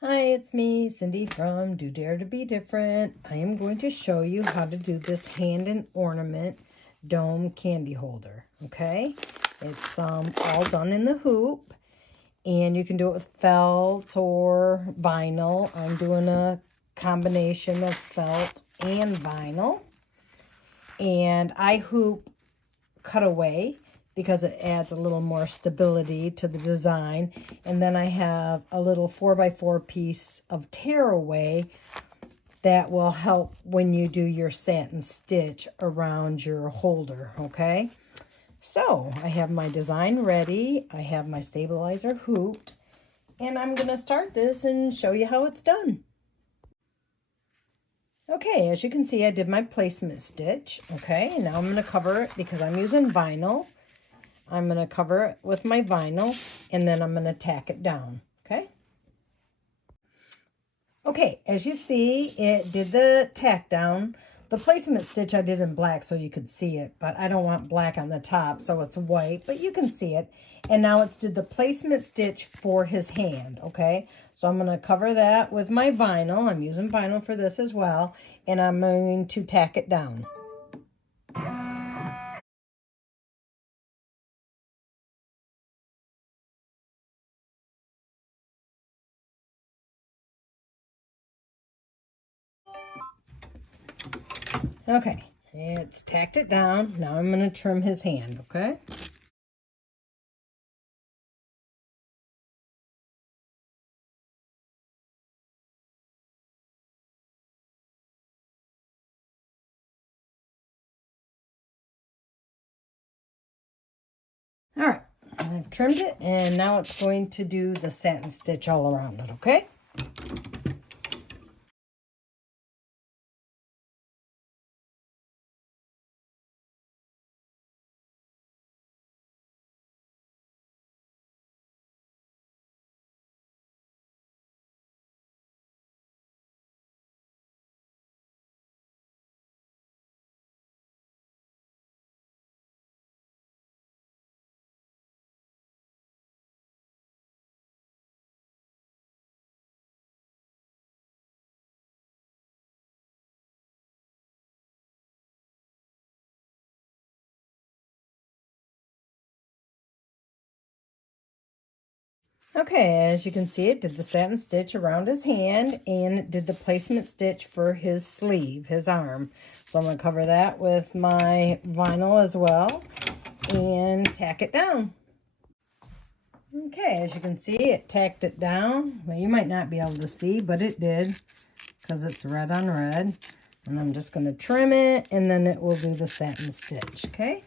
Hi, it's me, Cindy from Do Dare to Be Different. I am going to show you how to do this hand and ornament dome candy holder, okay? It's all done in the hoop, and you can do it with felt or vinyl. I'm doing a combination of felt and vinyl, and I hoop cutaway because it adds a little more stability to the design. And then I have a little 4x4 piece of tearaway that will help when you do your satin stitch around your holder, okay? So I have my design ready. I have my stabilizer hooped, and I'm gonna start this and show you how it's done. Okay, as you can see, I did my placement stitch, okay? And now I'm gonna cover it because I'm using vinyl. I'm going to cover it with my vinyl, and then I'm going to tack it down, okay? Okay, as you see, it did the tack down. The placement stitch I did in black so you could see it, but I don't want black on the top, so it's white, but you can see it. And now it's did the placement stitch for his hand, okay? So I'm going to cover that with my vinyl. I'm using vinyl for this as well, and I'm going to tack it down. Okay, it's tacked it down. Now I'm going to trim his hand, okay? All right, I've trimmed it, and now it's going to do the satin stitch all around it, okay? Okay, as you can see, it did the satin stitch around his hand, and it did the placement stitch for his sleeve, his arm. So I'm going to cover that with my vinyl as well and tack it down. Okay, as you can see, it tacked it down. Well, you might not be able to see, but it did because it's red on red. And I'm just going to trim it, and then it will do the satin stitch, okay?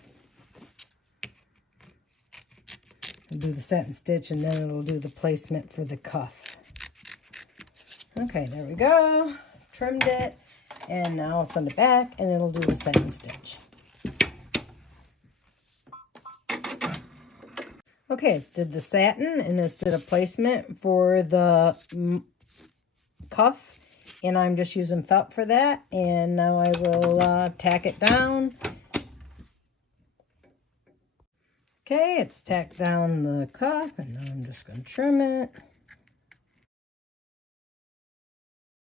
It'll do the satin stitch, and then it'll do the placement for the cuff. Okay, there we go. Trimmed it, and now I'll send it back, and it'll do the satin stitch. Okay, it's did the satin, and it's did a placement for the cuff, and I'm just using felt for that. And now I will tack it down. Okay, it's tacked down the cuff, and now I'm just going to trim it.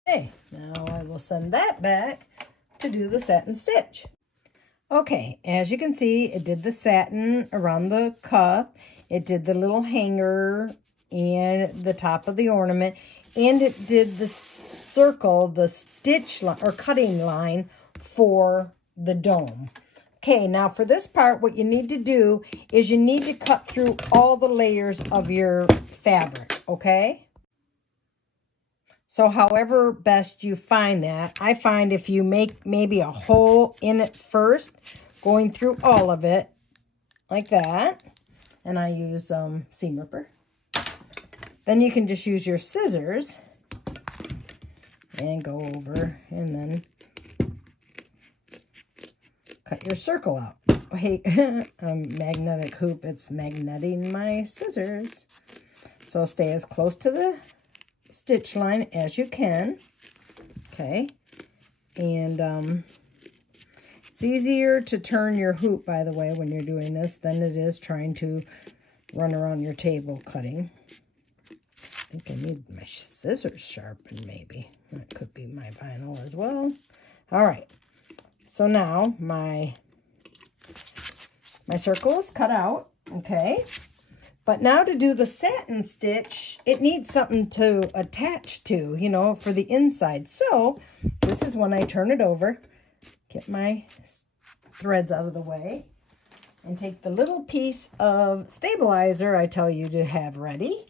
Okay, now I will send that back to do the satin stitch. Okay, as you can see, it did the satin around the cuff. It did the little hanger and the top of the ornament, and it did the circle, the stitch line or cutting line for the dome. Okay, now for this part, what you need to do is you need to cut through all the layers of your fabric, okay? So however best you find that, I find if you make maybe a hole in it first, going through all of it like that, and I use seam ripper, then you can just use your scissors and go over and then cut your circle out. Hey, magnetic hoop, it's magneting my scissors. So stay as close to the stitch line as you can, okay? And it's easier to turn your hoop, by the way, when you're doing this than it is trying to run around your table cutting. think I need my scissors sharpened, maybe. That could be my vinyl as well. All right. So now my circle is cut out, okay? But now to do the satin stitch, it needs something to attach to, you know, for the inside. So this is when I turn it over, get my threads out of the way, and take the little piece of stabilizer I tell you to have ready,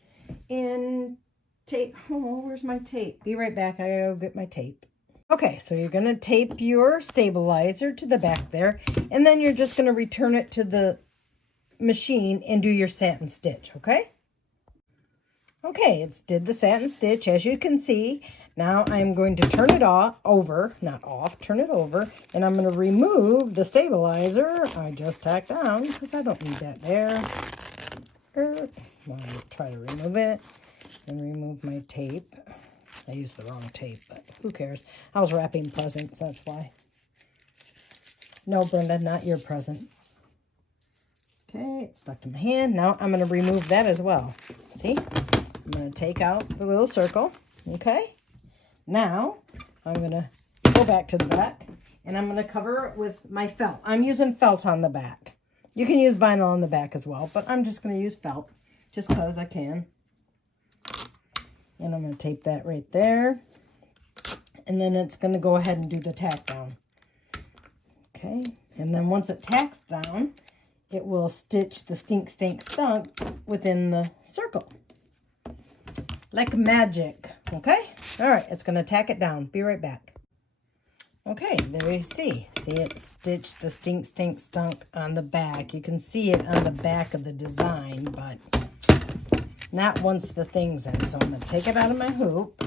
and tape. Oh, where's my tape? Be right back. I gotta go get my tape. Okay, so you're gonna tape your stabilizer to the back there, and then you're just gonna return it to the machine and do your satin stitch, okay? Okay, it's did the satin stitch, as you can see. Now I'm going to turn it turn it over, and I'm going to remove the stabilizer I just tacked on, because I don't need that there. I'll try to remove it, and remove my tape. I used the wrong tape, but who cares? I was wrapping presents, that's why. No, Brenda, not your present. Okay, it's stuck to my hand. Now I'm going to remove that as well. See? I'm going to take out the little circle. Okay? Now I'm going to go back to the back, and I'm going to cover it with my felt. I'm using felt on the back. You can use vinyl on the back as well, but I'm just going to use felt just because I can. And I'm going to tape that right there. And then it's going to go ahead and do the tack down. Okay? And then once it tacks down, it will stitch the stink, stink, stunk within the circle. Like magic, okay? All right, it's gonna tack it down. Be right back. Okay, there you see. See, it stitched the stink, stink, stunk on the back. You can see it on the back of the design, but not once the thing's in. So I'm gonna take it out of my hoop.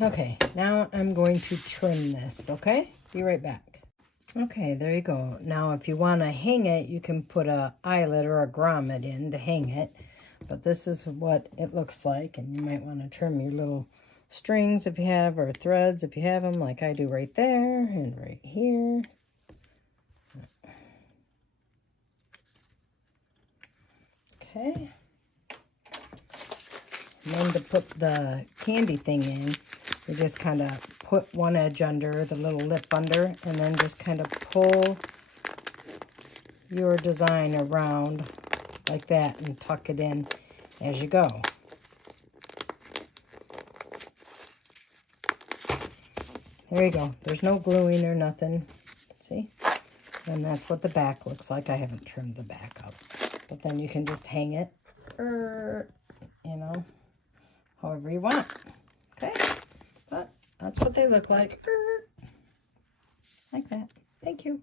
Okay, now I'm going to trim this, okay? Be right back. Okay, there you go. Now, if you want to hang it, you can put a eyelet or a grommet in to hang it. But this is what it looks like, and you might want to trim your little strings if you have, or threads if you have them, like I do right there and right here. Okay. And then to put the candy thing in, you just kind of put one edge under, the little lip under, and then just kind of pull your design around like that and tuck it in as you go. There you go. There's no gluing or nothing. See? And that's what the back looks like. I haven't trimmed the back up. But then you can just hang it, you know, however you want. Okay? But that's what they look like. Like that. Thank you.